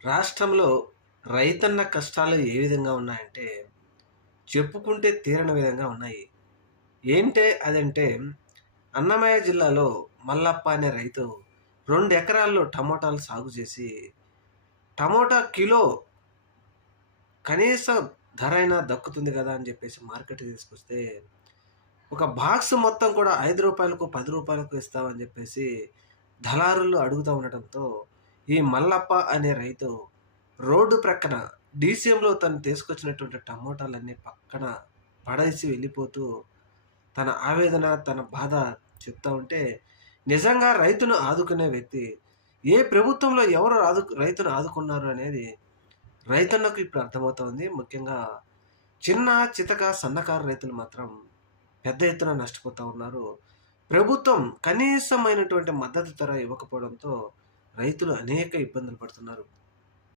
రాష్ట్రంలో రైతన్న కష్టాలు ఏ విధంగా ఉన్నాయంటే, చెప్పుకుంటే తీరని విధంగా ఉన్నాయి. అదంటే అన్నమయ్య జిల్లాలో మల్లప్ప అనే రైతు 2 ఎకరాల్లో టమోటాలు సాగు చేసి, టమోటా కిలో కనీస ధర అయినా దక్కుతుంది గదా అని జెప్పేసి మార్కెట్‌కి తీసుకొస్తే, ఒక బాక్స్ మొత్తం కూడా రూ. 5కో, రూ. 10కో ఇస్తామని జెప్పేసి దళారులు అడుగుతా ఉండటంతో, ఈ మల్లప్ప అనే రైతు రోడ్డు ప్రక్కన డీసీఎంలో తను తీసుకొచ్చినటువంటి టమోటాలన్నీ పక్కన పడేసి వెళ్ళిపోతూ, తన ఆవేదన, తన బాధ చెప్తా ఉంటే, నిజంగా రైతును ఆదుకునే వ్యక్తి ఏ ప్రభుత్వంలో ఎవరు రైతును ఆదుకున్నారు అనేది రైతన్నకు ఇప్పుడు అర్థమవుతోంది. ముఖ్యంగా చిన్న, చితక, సన్నకారు రైతులు మాత్రం పెద్ద ఎత్తున నష్టపోతా ఉన్నారు. ప్రభుత్వం కనీసమైనటువంటి మద్దతు ధర ఇవ్వకపోవడంతో రైతులు అనేక ఇబ్బందులు పడుతున్నారు.